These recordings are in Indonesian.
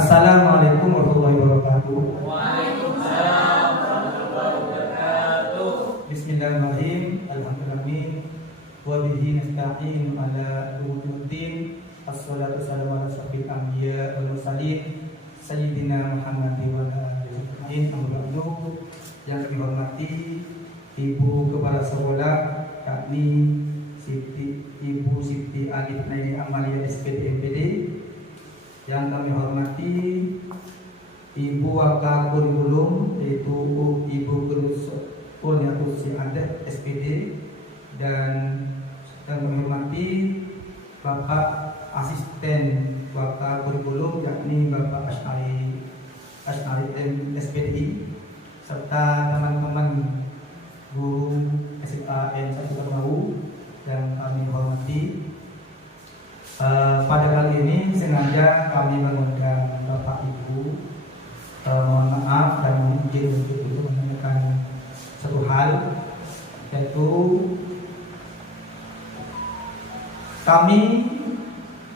Assalamualaikum warahmatullahi wabarakatuh. Waalaikumsalam warahmatullahi wabarakatuh. Bismillahirrahmanirrahim. Alhamdulillah. Wa bihi nasta'in ala umuddin. Assalatu wassalamu ala asyrofil anbiya wal mursalin sayyidina Muhammadin wa ala alihi ajmain. Amma ba'du. Yang kami hormati Ibu Kepala Sekolah yakni Ibu Siti Alif Naini Amalia SPD MPD. Yang kami hormati Ibu Wakil Kurikulum yaitu Ibu Kurniatus Adet SPD, dan kami hormati Bapak Asisten Wakil Kurikulum yakni Bapak Asyari SPD, serta teman-teman guru SMA N1 Ternau yang kami hormati. Pada kali ini sengaja kami mengundang Bapak Ibu. Mohon maaf dan mungkin untuk menanyakan satu hal, yaitu kami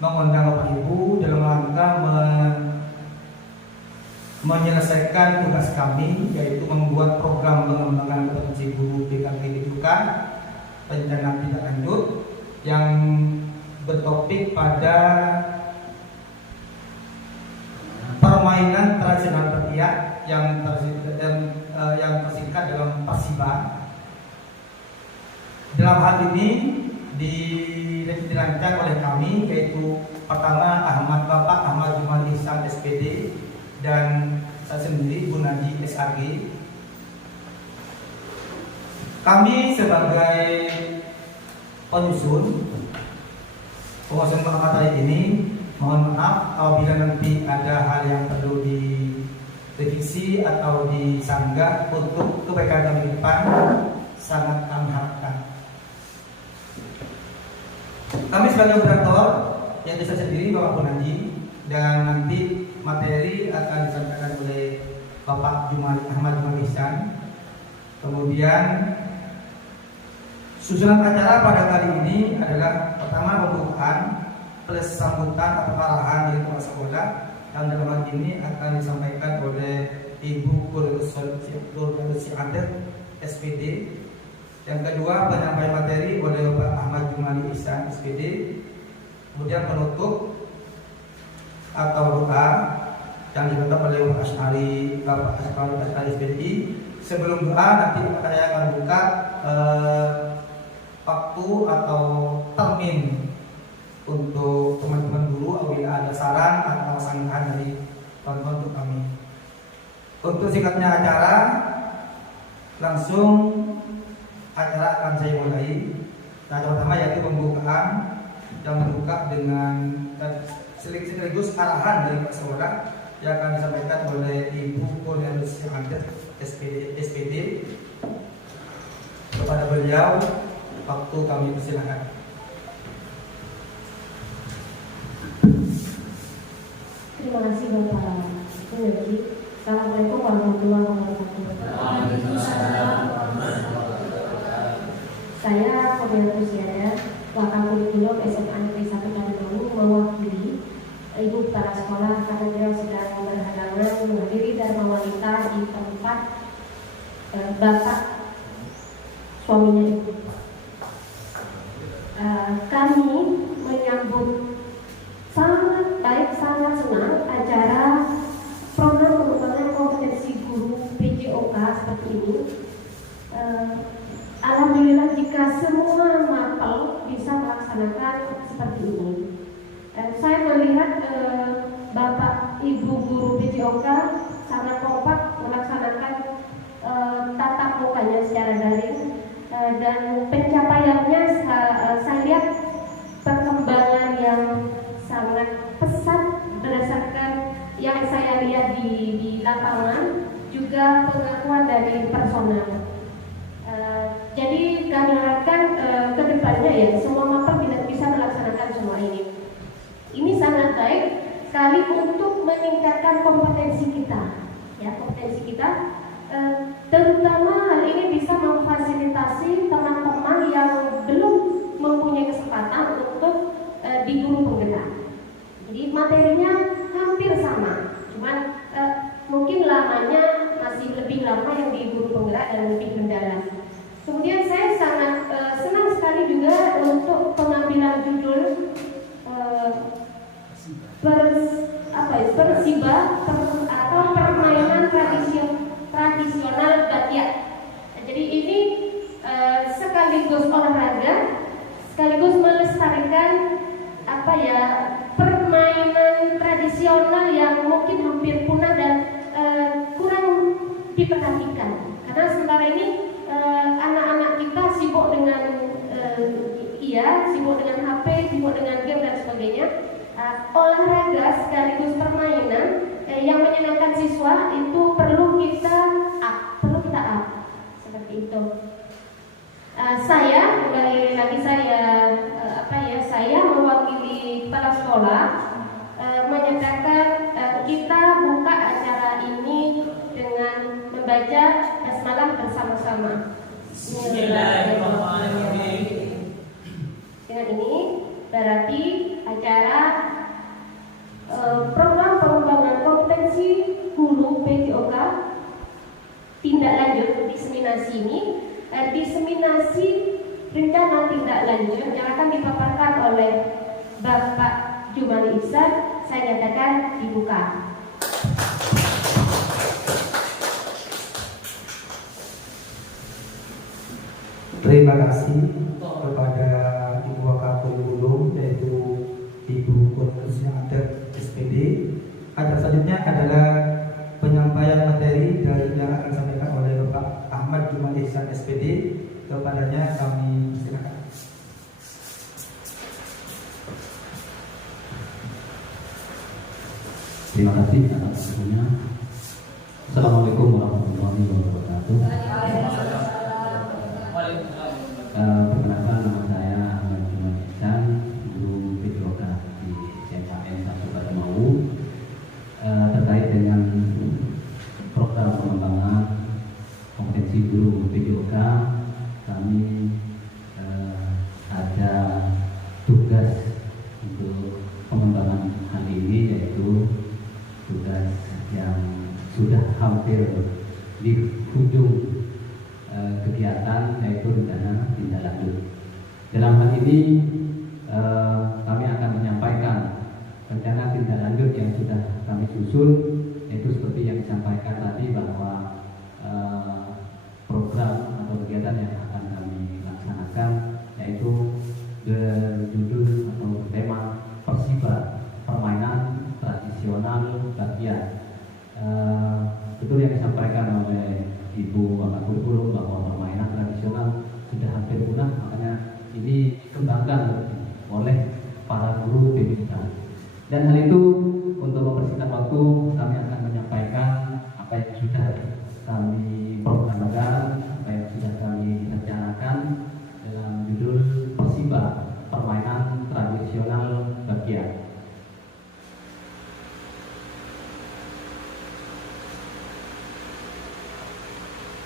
mengundang Bapak Ibu dalam rangka menyelesaikan tugas kami, yaitu membuat program pengembangan kompetensi guru BKK Kehidupan rencana tindak lanjut yang bertopik pada permainan tradisional Pertiak yang tersingkat dalam Persiba. Dalam hal ini dirancang oleh kami, yaitu pertama Bapak Ahmad Jumal Ihsan SPD dan saya sendiri Bu Naji SAG. Kami sebagai penyusun materi ini, mohon maaf apabila nanti ada hal yang perlu direvisi atau disanggah untuk kebaikan kami ke depan, sangat kami harapkan. Kami sebagai moderator yang saya sendiri Bapak Punaji, dan nanti materi akan disampaikan oleh Bapak Ahmad Jumal Ihsan. Kemudian susunan acara pada kali ini adalah pertama pembukaan plus sambutan atau arahan dari kepala sekolah, dan dalam hal ini akan disampaikan oleh Ibu Kurniatus Adet SPD. Yang kedua penyampaian materi oleh Bapak Ahmad Jumal Ihsan SPD. Kemudian penutup atau doa yang dibentuk oleh Bapak Asyari SPD. Sebelum doa nanti saya akan buka waktu atau termin untuk teman-teman guru apabila ada saran atau sanggahan dari teman-teman untuk kami. Untuk singkatnya acara, langsung acara akan saya mulai. Nah, pertama yaitu pembukaan yang membuka dengan sekaligus arahan dari sekolah yang akan disampaikan oleh Ibu Kurniatus Adet SPD. Kepada beliau waktu kami persilakan. Terima kasih Bapak Punaji. Assalamualaikum warahmatullahi wabarakatuh. Saya Kurniatus Adet, Wakil Kurikulum SMA Negeri 1 Ternau, mewakili Ibu Kepala Sekolah karena beliau sedang berhalangan menghadiri dharma wanita di tempat Bapak suaminya Ibu. Kami menyambut sangat baik, sangat senang acara program pengembangan kompetensi guru PJOK seperti ini. Alhamdulillah jika semua mapel bisa melaksanakan seperti ini. Saya melihat Bapak Ibu guru PJOK sangat kompak melaksanakan tatap mukanya secara daring, dan pencapaiannya saya lihat perkembangan yang sangat pesat berdasarkan yang saya lihat di lapangan, juga pengakuan dari personal. Jadi kami harapkan ke depannya ya semua mapel bisa melaksanakan semua ini. Ini sangat baik sekali untuk meningkatkan kompetensi kita, ya kompetensi kita. Terutama hal ini bisa memfasilitasi teman-teman yang belum mempunyai kesempatan untuk di guru penggerak. Jadi materinya hampir sama, persiba atau permainan tradisional Bakia. Nah, jadi ini sekaligus olahraga, sekaligus melestarikan permainan tradisional yang mungkin hampir punah dan kurang diperhatikan. Karena sementara ini anak-anak kita sibuk dengan sibuk dengan HP, sibuk dengan game dan sebagainya. Olahraga sekaligus permainan yang menyenangkan siswa itu perlu kita up seperti itu. Saya kembali lagi saya mewakili kepala sekolah menyatakan kita buka acara ini dengan membaca basmalah bersama-sama. Bismillahirrahmanirrahim. Dengan ini berarti acara program pengembangan kompetensi guru PJOK tindak lanjut diseminasi ini, diseminasi rencana tindak lanjut yang akan dipaparkan oleh Bapak Jumali Ihsan, saya nyatakan dibuka. Terima kasih kepada Ibu Wakapolri, yaitu Ibu Kurniawanti SPD. Acara selanjutnya adalah penyampaian materi dari yang akan disampaikan oleh Bapak Ahmad Jumali Ihsan SPD. Kepadanya kami silakan. Terima kasih atas waktunya. Assalamualaikum warahmatullahi wabarakatuh. Perkenalkan, nama saya Ahmad Jumali Ihsan, guru PJOK di SMKN 1 Batimau. Terkait dengan program pengembangan kompetensi guru PJOK, kami ada tugas untuk pengembangan hal ini, yaitu tugas yang sudah hampir di ujung kegiatan, yaitu rencana tindak lanjut. Dalam hal ini kami akan menyampaikan rencana tindak lanjut yang sudah kami susun, yaitu seperti yang disampaikan tadi bahwa program atau kegiatan yang akan kami laksanakan yaitu berjudul atau bertema Persiba, permainan tradisional Bakia. Betul yang disampaikan oleh Ibu Wakapolri bahwa permainan tradisional sudah hampir punah, makanya ini dikembangkan oleh para guru PJOK. Dan hal itu untuk mempersingkat waktu, kami akan menyampaikan apa yang sudah kami programkan, apa yang sudah kami rencanakan dalam judul Persiba, permainan tradisional Bakia.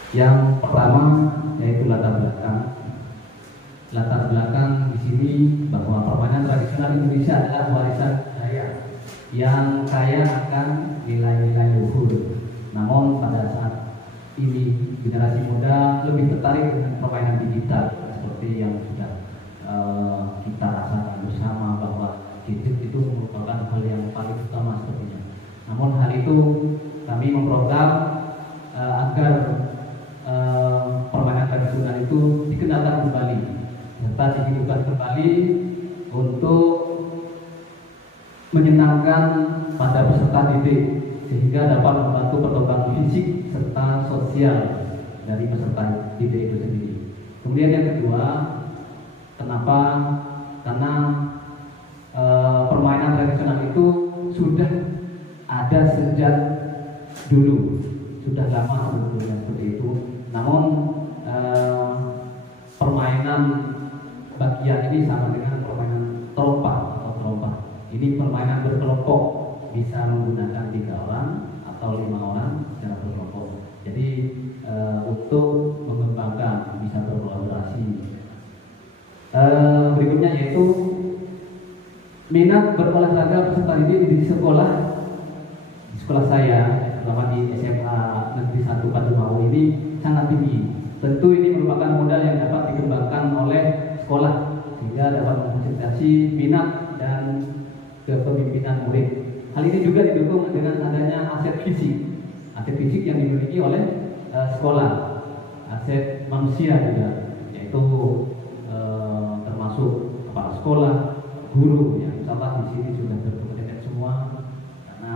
Yang pertama yaitu latar belakang. Latar belakang di sini bahwa permainan tradisional Indonesia adalah warisan budaya yang kaya akan nilai-nilai luhur. Namun pada saat ini generasi muda lebih tertarik dengan permainan digital seperti yang sudah kita rasakan bersama bahwa gadget itu merupakan hal yang paling utama sepertinya. Namun hal itu kami memprogram agar permainan tradisional itu dikenalkan kembali serta dihidupkan kembali untuk menyenangkan pada peserta didik sehingga dapat membantu perkembangan fisik serta sosial dari peserta didik itu sendiri. Kemudian yang kedua, kenapa? Karena permainan tradisional itu sudah ada sejak dulu, sudah lama sebetulnya seperti itu. Namun permainan Bakia ini sama dengan permainan trompa atau trompa. Ini permainan berkelompok, bisa menggunakan 3 orang atau 5 orang secara berkelompok. Jadi untuk mengembangkan bisa berkolaborasi. Berikutnya yaitu minat berolahraga peserta didik di sekolah saya, terutama di SMA Negeri 1 Batimau ini sangat tinggi. Tentu ini merupakan modal yang dapat dikembangkan oleh sekolah sehingga dapat memfasilitasi minat dan kepemimpinan murid. hal ini juga didukung dengan adanya aset fisik yang dimiliki oleh sekolah, aset manusia juga, yaitu termasuk kepala sekolah, guru, yang insya Allah di sini sudah berkompeten semua, karena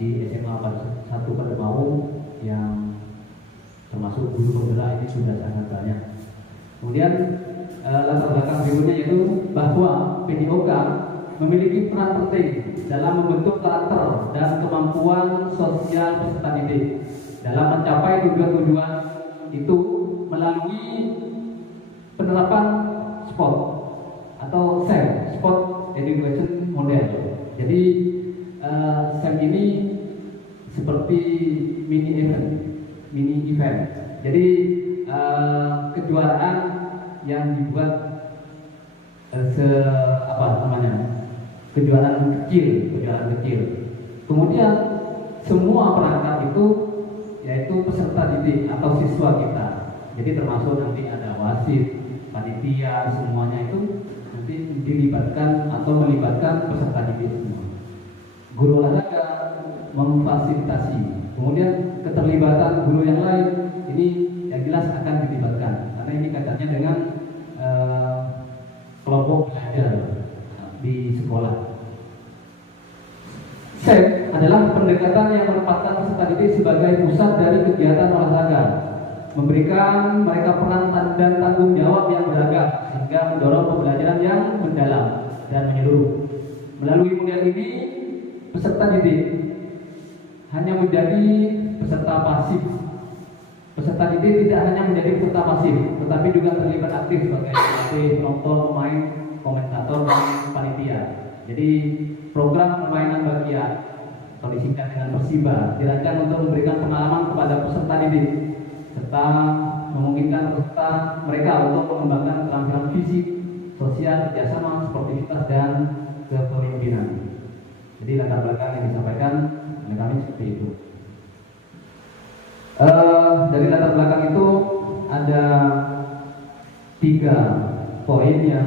di SMA 1 Pademau yang termasuk guru penggerak ini sudah sangat banyak. Kemudian latar belakang berikutnya yaitu bahwa PDOK memiliki peran penting dalam membentuk karakter dan kemampuan sosial peserta didik dalam mencapai tujuan-tujuan itu melalui penerapan SPOT atau SEM, Sport Education Model. Jadi SEM ini seperti mini event. Jadi kejuaraan yang dibuat kejuaraan kecil. Kemudian semua perangkat itu yaitu peserta didik atau siswa kita. Jadi termasuk nanti ada wasit, panitia, semuanya itu nanti dilibatkan atau melibatkan peserta didik semua. Guru olahraga memfasilitasi. Kemudian keterlibatan guru yang lain ini yang jelas akan dilibatkan karena ini kaitannya dengan kelompok belajar di sekolah. SEM adalah pendekatan yang menempatkan peserta didik sebagai pusat dari kegiatan olahraga, memberikan mereka peran dan tanggung jawab yang beragam sehingga mendorong pembelajaran yang mendalam dan menyeluruh. Melalui model ini, peserta didik hanya menjadi peserta pasif. Peserta didik tidak hanya menjadi peserta pasif, tetapi juga terlibat aktif sebagai pelatih, penonton, pemain, komentator, dan panitia. Jadi program permainan bagian atau disingkat dengan Persiba dirancang untuk memberikan pengalaman kepada peserta didik serta memungkinkan peserta mereka untuk mengembangkan keterampilan fisik, sosial, kerjasama, sportivitas, dan kepemimpinan. Jadi latar belakang yang disampaikan oleh kami seperti itu. Dari latar belakang itu ada 3 poin yang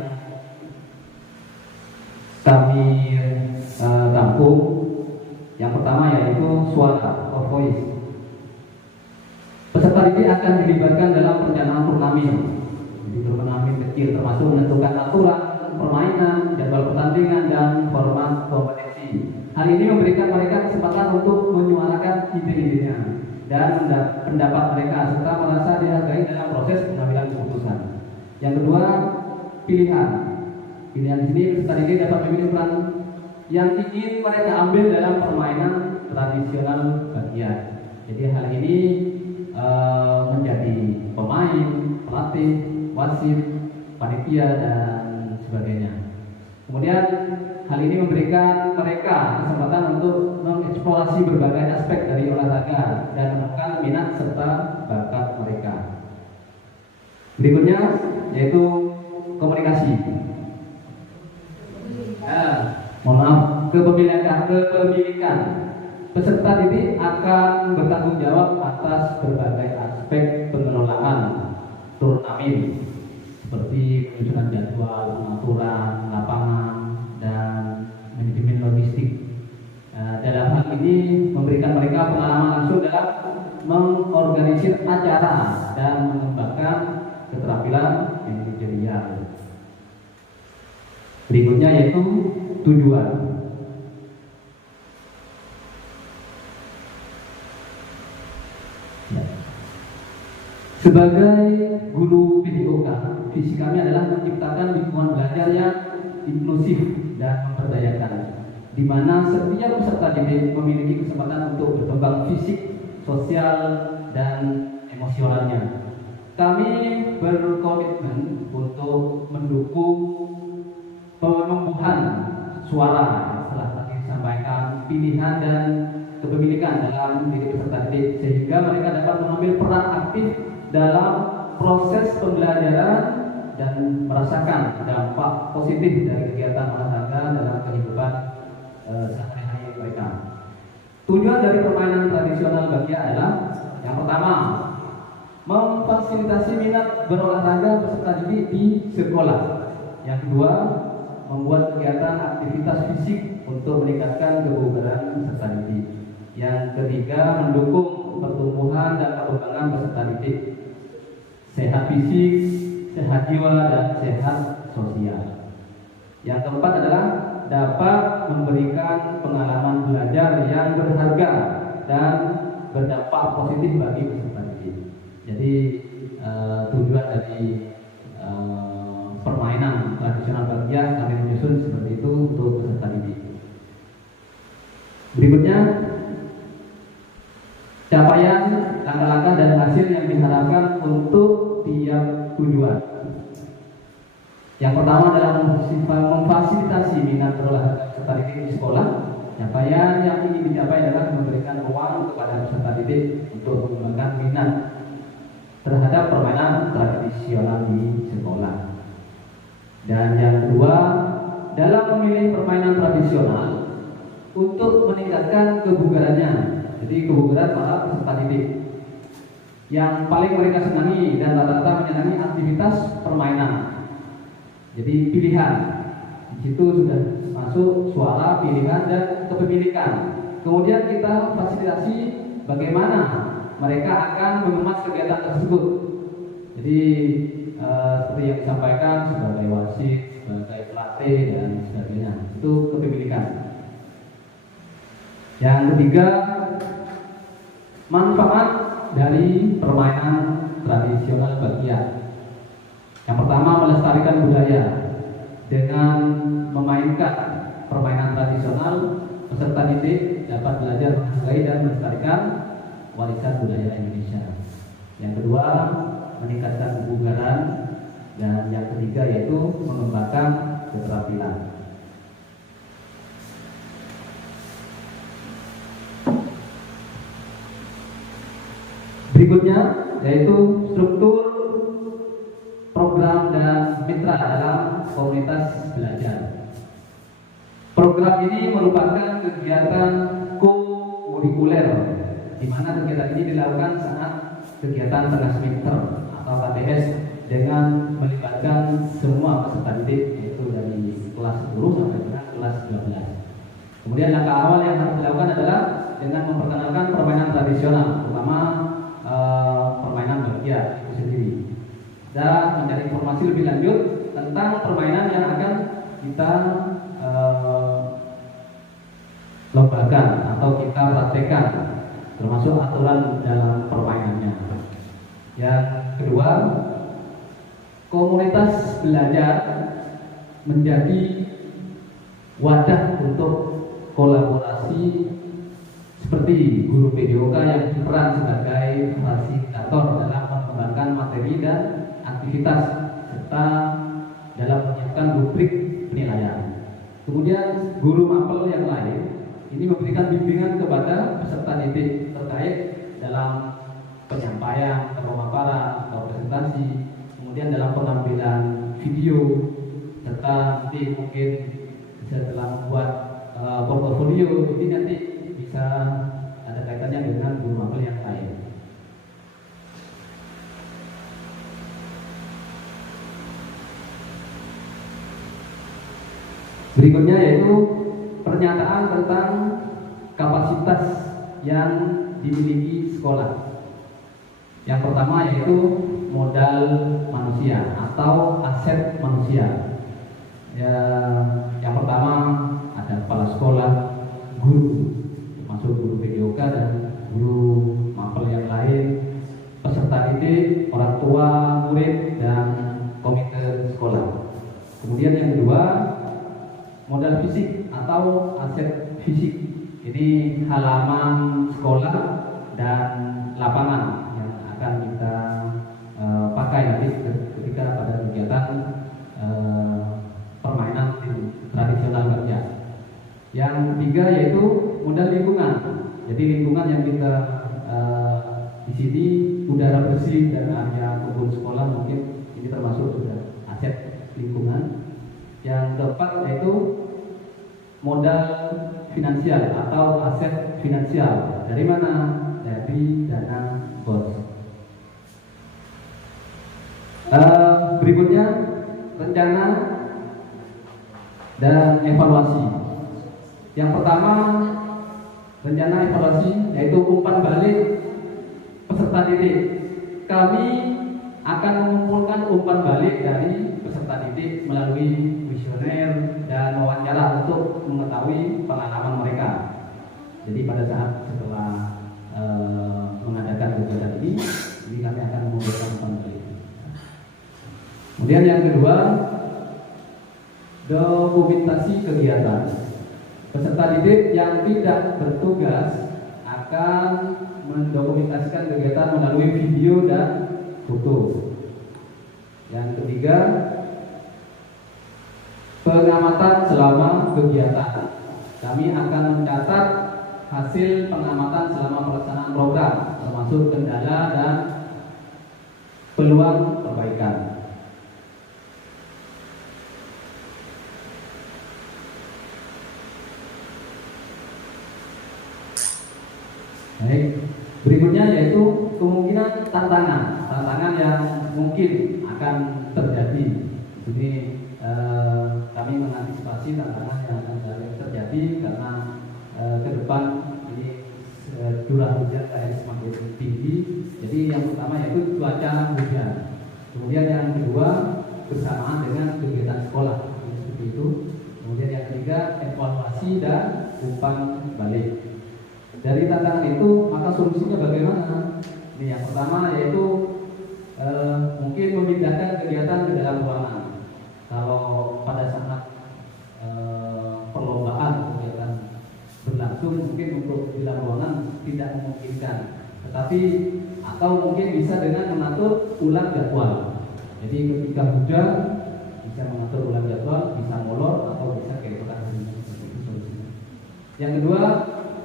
kami tampung. Yang pertama yaitu suara atau voice. Peserta didik akan dilibatkan dalam perencanaan turnamen. Jadi turnamen kecil termasuk menentukan aturan permainan, jadwal pertandingan, dan format kompetisi. Hal ini memberikan mereka kesempatan untuk menyuarakan ide-idenya dan pendapat mereka serta merasa dihargai dalam proses pengambilan keputusan. Yang kedua, pilihan. Pilihan di sini peserta didik dapat memilih peran yang ingin mereka ambil dalam permainan tradisional bagian. Jadi hal ini menjadi pemain, pelatih, wasit, panitia, dan sebagainya. Kemudian hal ini memberikan mereka kesempatan untuk mengeksplorasi berbagai aspek dari olahraga dan menemukan minat serta bakat mereka. Berikutnya yaitu komunikasi. Kepemilikan. Peserta didik akan bertanggung jawab atas berbagai aspek pengelolaan turnamen seperti penyusunan jadwal, pengaturan lapangan, dan manajemen logistik. Dalam hal ini memberikan mereka pengalaman langsung dalam mengorganisir acara dan mengembangkan keterampilan manajerial. Berikutnya yaitu tujuan. Sebagai guru PDOK, visi kami adalah menciptakan lingkungan belajar yang inklusif dan memperdayakan, di mana setiap peserta didik memiliki kesempatan untuk berkembang fisik, sosial, dan emosionalnya. Kami berkomitmen untuk mendukung penumbuhan suara setelah tadi disampaikan, pilihan dan kepemilikan dalam diri peserta didik sehingga mereka dapat mengambil peran aktif dalam proses pembelajaran dan merasakan dampak positif dari kegiatan olahraga dalam kehidupan sehari-hari mereka. Tujuan dari permainan tradisional bagian adalah yang pertama, memfasilitasi minat berolahraga peserta didik di sekolah. Yang kedua, membuat kegiatan aktivitas fisik untuk meningkatkan kebugaran peserta didik. Yang ketiga, mendukung pertumbuhan dan perkembangan peserta didik, sehat fisik, sehat jiwa, dan sehat sosial. Yang keempat adalah dapat memberikan pengalaman belajar yang berharga dan berdampak positif bagi peserta didik. Jadi tujuan dari permainan tradisional Bagja kami menyusun seperti itu untuk peserta didik. Berikutnya, capaian, langkah-langkah dan hasil yang diharapkan untuk tiap tujuan. Yang pertama adalah memfasilitasi minat berolahraga peserta didik di sekolah. Capaian yang ingin dicapai adalah memberikan ruang kepada peserta didik untuk mengembangkan minat terhadap permainan tradisional di sekolah. Dan yang kedua, dalam memilih permainan tradisional untuk meningkatkan kebugarannya. Jadi kebugaran para peserta didik. Yang paling mereka senangi dan rata-rata menyenangi aktivitas permainan. Jadi pilihan. Di situ sudah masuk suara, pilihan, dan kepemilikan. Kemudian kita fasilitasi bagaimana mereka akan mengemas kegiatan tersebut. Jadi seperti yang disampaikan sebagai wasit, sebagai pelatih dan sebagainya. Itu kepemilikan. Yang ketiga, manfaat dari permainan tradisional Bagja. Yang pertama, melestarikan budaya. Dengan memainkan permainan tradisional, peserta didik dapat belajar menghargai dan melestarikan warisan budaya Indonesia. Yang kedua, meningkatkan kebugaran. Dan yang ketiga yaitu mengembangkan keterampilan. Berikutnya yaitu struktur, program, dan mitra dalam komunitas belajar. Program ini merupakan kegiatan co-kurikuler, di mana kegiatan ini dilakukan saat kegiatan transmitter atau KTS dengan melibatkan semua peserta didik, yaitu dari kelas 10 sampai dengan kelas 12. Kemudian langkah awal yang harus dilakukan adalah dengan memperkenalkan permainan tradisional, terutama permainan Bagja itu sendiri, dan mencari informasi lebih lanjut tentang permainan yang akan kita lombakan atau kita praktekkan, termasuk aturan dalam permainannya. Yang kedua, komunitas belajar menjadi wadah untuk kolaborasi seperti guru PDOK yang berperan sebagai fasilitator dalam mengembangkan materi dan aktivitas serta dalam menyiapkan rubrik penilaian. Kemudian guru mapel yang lain ini memberikan bimbingan kepada peserta didik terkait dalam penyampaian pemaparan atau presentasi, kemudian dalam pengambilan video, serta nanti mungkin bisa dalam membuat portofolio. Ini nanti bisa ada kaitannya dengan guru mapel yang lain. Berikutnya yaitu pernyataan tentang kapasitas yang dimiliki sekolah. Yang pertama yaitu modal manusia atau aset manusia. Yang pertama ada kepala sekolah, guru, termasuk guru PDOK dan guru mapel yang lain, peserta didik, orang tua, murid, dan komite sekolah. Kemudian yang kedua, modal fisik atau aset fisik. Ini halaman sekolah dan lapangan yang akan kita pakai nanti ketika pada kegiatan permainan tradisional Bagja. Yang ketiga yaitu modal lingkungan. Jadi lingkungan yang kita di sini udara bersih dan area kebun sekolah, mungkin ini termasuk sudah aset lingkungan. Yang keempat yaitu modal finansial atau aset finansial. Dari mana? Dari dana BOS. Berikutnya rencana dan evaluasi. Yang pertama, rencana evaluasi yaitu umpan balik peserta didik. Kami akan mengumpulkan umpan balik dari peserta didik melalui kuesioner dan wawancara untuk mengetahui pengalaman mereka. Jadi pada saat setelah mengadakan kegiatan ini kami akan mengumpulkan umpan balik. Kemudian yang kedua, dokumentasi kegiatan. Peserta didik yang tidak bertugas akan mendokumentasikan kegiatan melalui video dan foto. Yang ketiga, pengamatan selama kegiatan. Kami akan mencatat hasil pengamatan selama pelaksanaan program, termasuk kendala dan peluang perbaikan. Baik, berikutnya yaitu kemungkinan tantangan yang mungkin akan terjadi. Jadi kami mengantisipasi tantangan yang akan terjadi karena ke depan ini curah hujan semakin tinggi. Jadi yang pertama yaitu cuaca hujan. Kemudian yang kedua bersamaan dengan kegiatan sekolah seperti itu. Kemudian yang ketiga evaluasi dan umpan balik. Dari tantangan itu, maka solusinya bagaimana? Ini yang pertama yaitu mungkin memindahkan kegiatan ke dalam ruangan. Kalau pada saat perlombaan kegiatan berlangsung, mungkin untuk di dalam ruangan tidak memungkinkan. Tetapi atau mungkin bisa dengan mengatur ulang jadwal. Jadi ketika hujan bisa mengatur ulang jadwal, bisa molor atau bisa keesokan harinya. Yang kedua,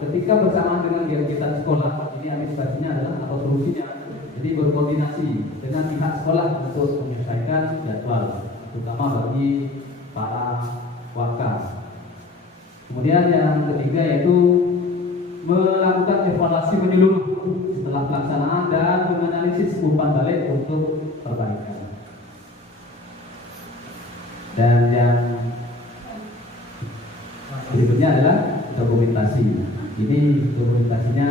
ketika bersamaan dengan kegiatan sekolah, ini antisipasinya adalah atau solusinya, jadi berkoordinasi dengan pihak sekolah untuk menyelesaikan jadwal, terutama bagi para warga. Kemudian yang ketiga yaitu melakukan evaluasi menyeluruh setelah pelaksanaan dan menganalisis umpan balik untuk perbaikan. Dan yang berikutnya adalah dokumentasi. Ini dokumentasinya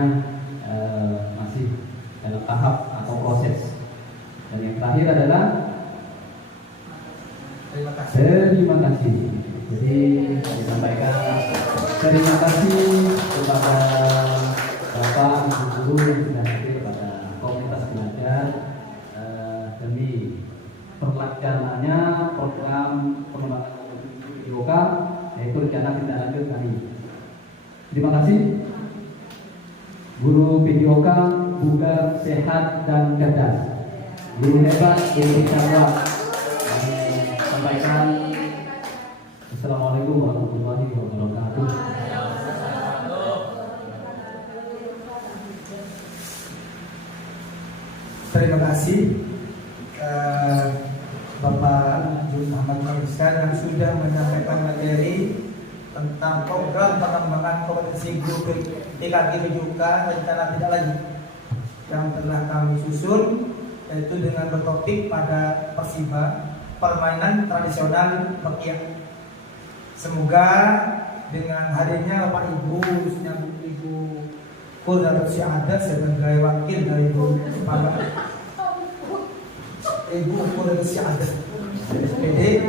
masih dalam tahap atau proses. Dan yang terakhir adalah terima kasih. Jadi disampaikan terima kasih kepada Bapak Ibu Guru yang sudah hadir pada komunitas belajar demi pelaksananya program pengembangan IOK, yaitu rencana tindak lanjut kami. Terima kasih. Guru PDOK bugar, sehat dan cerdas. Guru hebat Indonesia kuat. Kami sampaikan Assalamualaikum warahmatullahi wabarakatuh. Terima kasih Bapak Muhammad Marisan yang sudah menyampaikan materi tentang program pengembangan kompetensi guru PKG PJOK rencana tidak lanjut yang telah kami susun, yaitu dengan bertopik pada Persiba, permainan tradisional rakyat. Semoga dengan hadirnya Bapak Ibu, khususnya Ibu Koordinator Adat sebagai wakil dari Ibu Kepala Ibu Koordinator Adat SPD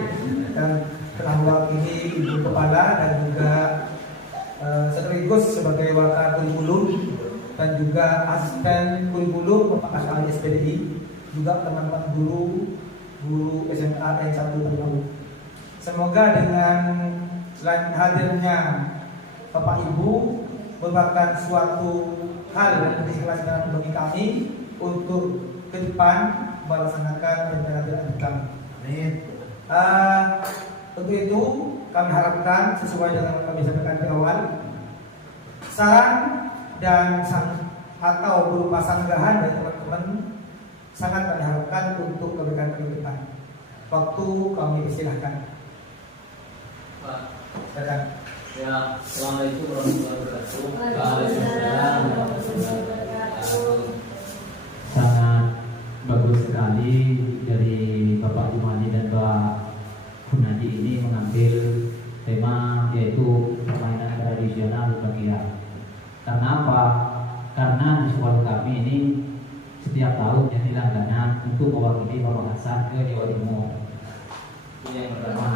dan telah mewakili Ibu Kepala dan juga sekaligus sebagai wakil kurikulum dan juga asisten kurikulum Bapak Asal SPDI, juga teman-teman guru SMA N1 terlalu. Semoga dengan selain hadirnya Bapak Ibu merupakan suatu hal yang menginspirasi bagi kami untuk ke depan melaksanakan rencana kami. Amin. Untuk itu kami harapkan sesuai dengan yang kami sampaikan di awal, saran dan atau berupa sanggahan dari teman-teman sangat kami harapkan untuk kebaikan ke depan. Waktu kami persilahkan. Pak. Silakan. Ya, assalamualaikum warahmatullahi wabarakatuh. Waalaikumsalam warahmatullahi wabarakatuh. Sangat bagus sekali dari Bapak Jumali dan Mbak Gunadi ini mengambil tema yaitu permainan tradisional rakyat. Karena apa? Karena di sekolah kami ini setiap tahun jadi langganan untuk mewakili Pamekasan ke Jawa Timur. Ini yang pertama.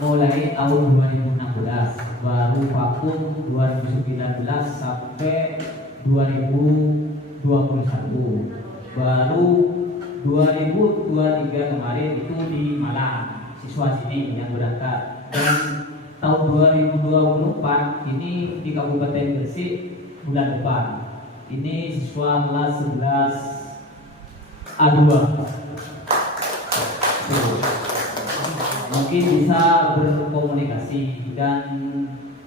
Mulai tahun 2016, baru vakum 2019 sampai 2021, baru 2023 kemarin itu di Malang, siswa sini yang berangkat. Dan tahun 2024 ini di Kabupaten Gresik bulan depan. Ini siswa kelas 11 A2. Mungkin bisa berkomunikasi, dan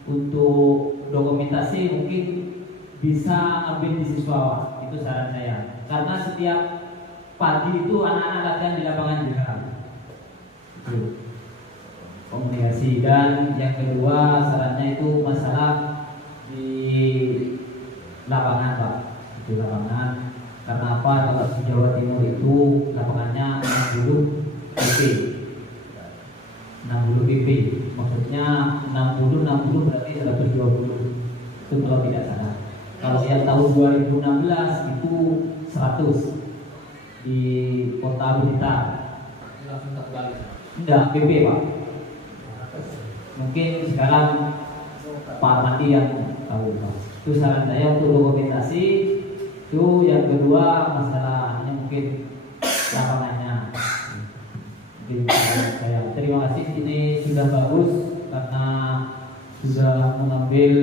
untuk dokumentasi mungkin bisa ambil di siswa, itu saran saya. Karena setiap pagi itu anak-anak latihan di lapangan juga. Itu komunikasi. Dan yang kedua sarannya itu masalah di lapangan, Pak. Di lapangan. Karena apa? Kalau di Jawa Timur itu lapangannya 60 PP. 60 PP. Maksudnya 60 berarti 120. Itu kalau tidak salah. Kalau yang tahun 2016 itu 100 di Kota Blitar. Langsung tak balik. Enggak, PP, Pak. Mungkin sekarang Pak Mati yang tahu, Pak. Itu saran saya untuk dokumentasi. Itu yang kedua masalahnya mungkin lapangannya. Mungkin saran saya. Terima kasih, ini sudah bagus karena sudah mengambil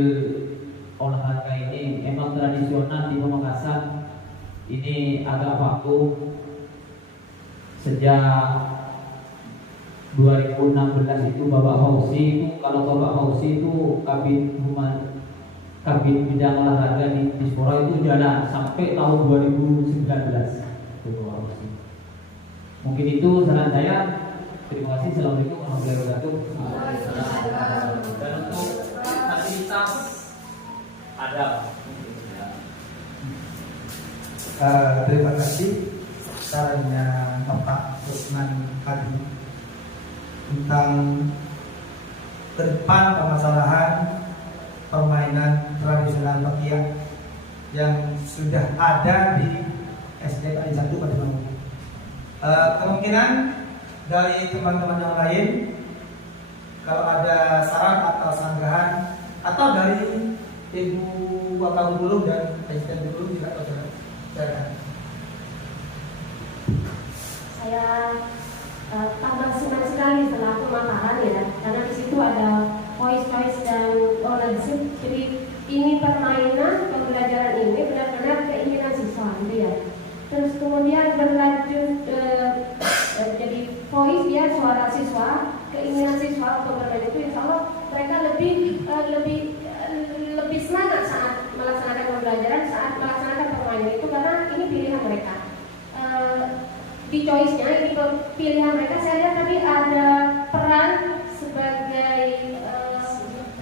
olahraga ini. Emang tradisional di Pamekasan ini agak vakum sejak 2016 itu. Bapak Fauzi itu, kalau Bapak Fauzi itu kabin bidang olahraga di Dispora itu jalan sampai tahun 2019 itu Bapak Fauzi. Mungkin itu saran saya. Terima kasih. Assalamualaikum warahmatullahi wabarakatuh. Dan untuk fasilitas ada. Terima kasih sarannya Bapak Rusman tadi tentang ke depan permasalahan permainan tradisional rakyat yang sudah ada di SD Kali 1 pada Bangun. Kemungkinan dari teman-teman yang lain kalau ada saran atau sanggahan atau dari Ibu Wakabulu dan Presiden dulu tidak tahu. Saya tambah senang sekali setelah pemaparan ya, karena di situ ada voice dan ownership. Jadi ini permainan pembelajaran ini benar-benar keinginan siswa, gitu ya. Terus kemudian berlanjut jadi voice ya, suara siswa, keinginan siswa untuk bermain itu, insya Allah mereka lebih semangat saat melaksanakan pembelajaran, saat melaksanakan permainan itu, karena ini pilihan mereka. Di choice-nya, ini pilihan mereka. Saya lihat tadi ada peran sebagai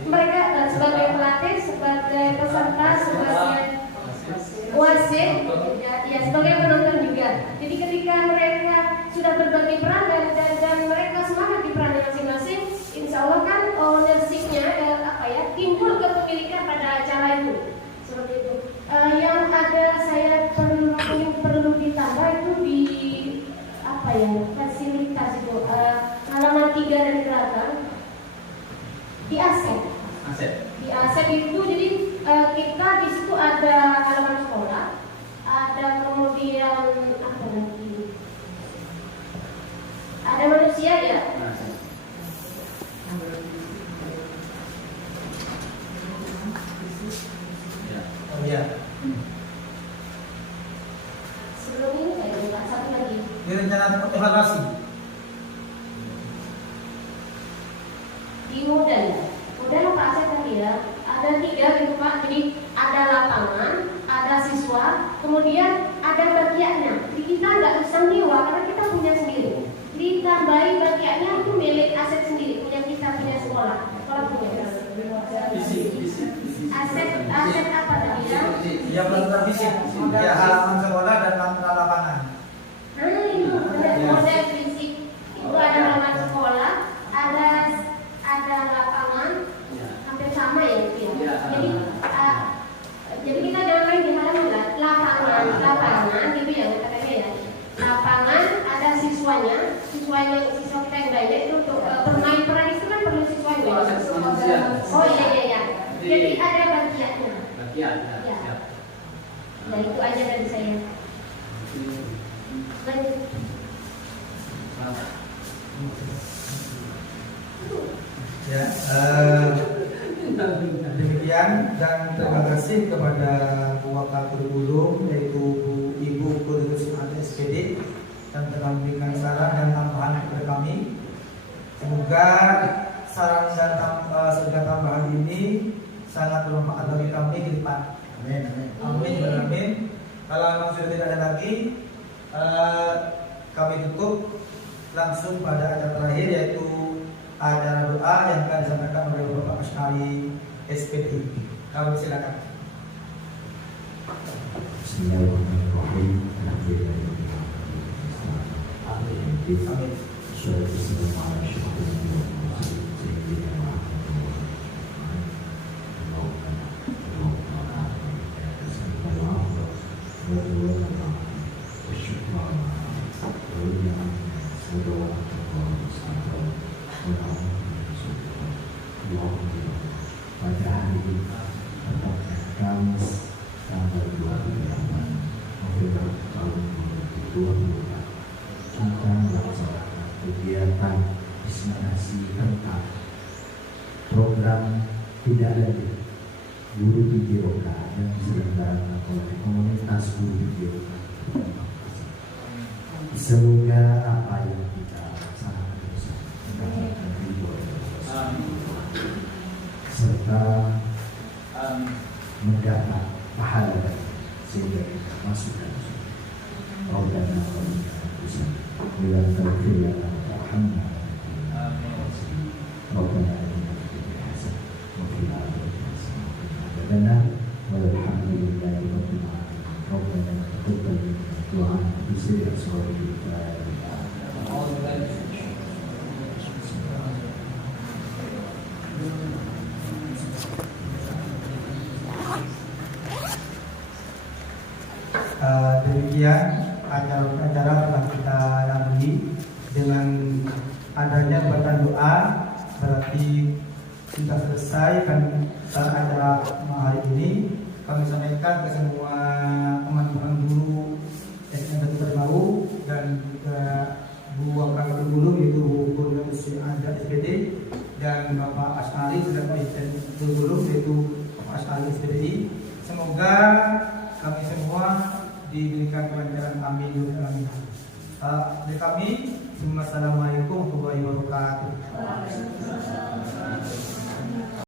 mereka sebagai pelatih, sebagai peserta, sebagai wasit, ya sebagai penonton juga. Jadi ketika mereka sudah berbagi peran dan mereka semangat di peran masing-masing, insya Allah kan ownership-nya timbul kepemilikan pada acara itu. Seperti itu. Yang ada saya perlu ditambah itu di fasilitas itu, halaman 3 dari belakang di aset. Di aset itu jadi kita di situ ada halaman sekolah, ada kemudian apa lagi? Ada manusia ya. Oh iya. Sebelum ini saya juga satu lagi. Di rencana evaluasi. Di modal Pak Asep tadi ya, ada 3 gitu Pak. Jadi ada lapangan, ada siswa, kemudian ada bagiannya. Jadi kita nggak bisa nyewa karena kita punya sendiri. Ditambahi bagiannya itu milik Asep sendiri, punya kita, punya sekolah punya. Aset apa tadi ya? Ya melakukan fisik, ya halaman sekolah dan lapangan. Itu model fisik. Itu ada halaman sekolah. sesuai dengan siswa kita yang lainnya itu untuk bermain peran itu kan perlu siswa yang lain. Oh iya. Jadi ada bagiannya. Bagian, Ya. siap. Nah itu aja dari saya. Lanjut. Ya, demikian dan terima kasih kepada Bu Wakil Guru yaitu Ibu Kursus SPD dan telah memberikan saran dan tambahan kepada kami. Semoga saran dan serta tambahan ini sangat bermanfaat bagi kami ke depan. Amin. Amin. Kalau memang sudah tidak ada lagi, kami tutup langsung pada acara terakhir yaitu acara doa yang akan disampaikan oleh Bapak Asyari SPD. Kami silakan. Bismillahirrahmanirrahim. Amin. Pada hari ini, Kamis tanggal 28 November tahun 2022, kita melaksanakan kegiatan diseminasi tentang program tidak lanjut guru PJOK yang diselenggarakan oleh komunitas guru PJOK. Semoga apa yang kita laksanakan bersama mendapatkan ridho serta mendapat pahala sehingga kita masuk dalam surga. Rabbana wa lana taufir lana warhamna Rabbana atina fid dunya hasanah wa fil akhirati hasanah wa qina adzabannar walhamdulillahi rabbil alamin. Rabbana taqabbal minna du'ana bi sirri asraril Demikian acara telah kita lalui dengan adanya bacaan doa, berarti sudah selesai kan acara hari ini. Kami sampaikan ke semua teman-teman guru yang sudah tahu dan juga Bu Wakil Guru yaitu Guru Ada SPD dan Bapak Asyari sebagai Guru yaitu Bapak Asyari SPD. Semoga kami semua diberikan kelancaran kami di dalam ini. Dari kami, Assalamualaikum warahmatullahi wabarakatuh.